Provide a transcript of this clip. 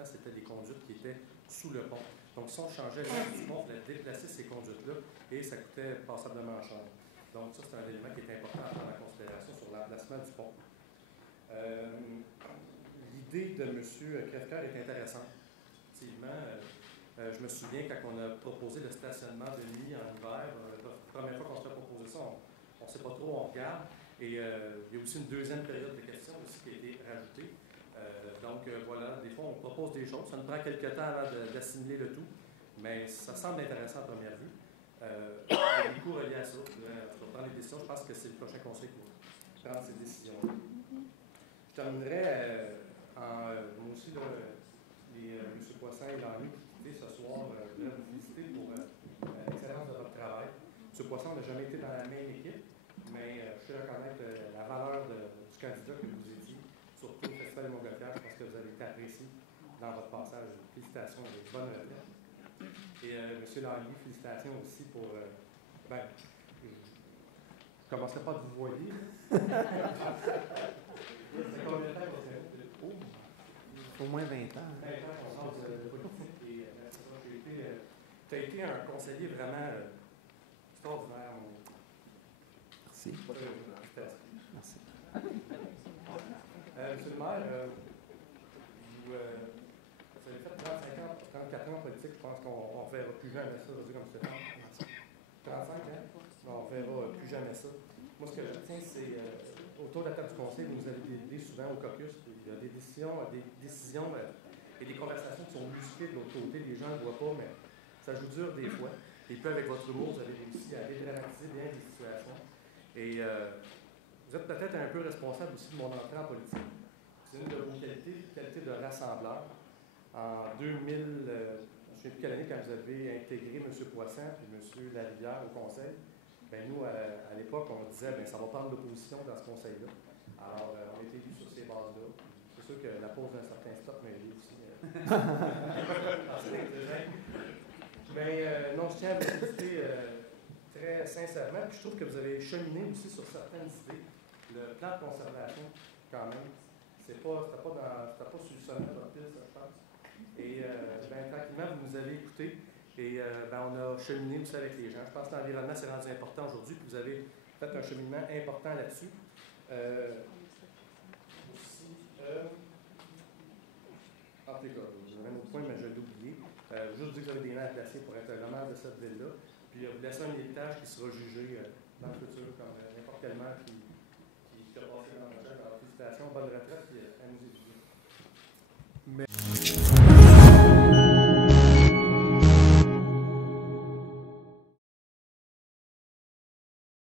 temps, c'était des conduites qui étaient sous le pont. Donc, si on changeait l'axe du pont, il fallait déplacer ces conduites-là et ça coûtait passablement cher. Donc, ça, c'est un élément qui est important à prendre en considération sur l'emplacement du pont. L'idée de M. Crèvecoeur est intéressante. Effectivement, je me souviens quand on a proposé le stationnement de nuit en hiver, la première fois qu'on se fait proposer ça, on ne sait pas trop, on regarde. Et il y a aussi une deuxième période de questions aussi qui a été rajoutée. Voilà, des fois on propose des choses, ça nous prend quelques temps avant d'assimiler le tout, mais ça semble intéressant à première vue. Il y a des coûts reliés à ça, on prendre les décisions, je pense que c'est le prochain conseil pour prendre ces décisions-là. Je terminerai moi aussi, là, M. Poisson et Lamy qui quittent ce soir, je voudrais vous féliciter pour l'excellence de votre travail. M. Poisson n'a jamais été dans la même équipe, mais je suis reconnaître la valeur du candidat que vous étiez, surtout au Festival de Montgolfière. Je pense que vous avez été apprécié dans votre passage. Félicitations et bonne retraite. Et M. Lamy, félicitations aussi pour... je ne commencerai pas à vous voyer. C'est combien de temps que vous avez? Au moins 20 ans. 20 ans qu'on sort de politique. Et tu as été un conseiller vraiment extraordinaire. Merci. Merci. Monsieur le maire, vous avez fait 35 ans, 34 ans en politique. Je pense qu'on ne verra plus jamais ça, je veux dire comme Stéphane. 35 ans? On ne verra plus jamais ça. Moi, ce que je retiens, c'est autour de la table du conseil, vous nous avez aidé souvent au caucus. Il y a des décisions et des conversations qui sont musclées de l'autre côté. Les gens ne le voient pas, mais ça joue dur des fois. Et puis, avec votre humour, vous avez réussi à dédramatiser bien des situations. Et vous êtes peut-être un peu responsable aussi de mon entrée en politique. C'est une de vos qualités de rassembleur. En 2000, je ne sais plus quelle année, quand vous avez intégré M. Poisson et M. Larivière au conseil, ben nous, à l'époque, on disait ben ça va prendre l'opposition dans ce conseil-là. Alors, on a été élus sur ces bases-là. C'est sûr que la pause d'un certain stop m'a aidé aussi. Mais non, je tiens à vous féliciter très sincèrement. Puis je trouve que vous avez cheminé aussi sur certaines idées. Le plan de conservation, quand même, c'était pas sur le sommet de votre piste, je pense. Et tranquillement, vous nous avez écoutés. Et on a cheminé aussi avec les gens. Je pense que l'environnement s'est rendu important aujourd'hui, puis vous avez fait un cheminement important là-dessus. En tout cas, j'avais un autre point, mais je l'ai oublié. Juste dire que vous avez des mains à placer pour être le maire de cette ville-là. Puis vous laissez un héritage qui sera jugé dans le futur, comme n'importe quel maire qui a passé dans le chef. Alors, félicitations, bonne retraite. Puis,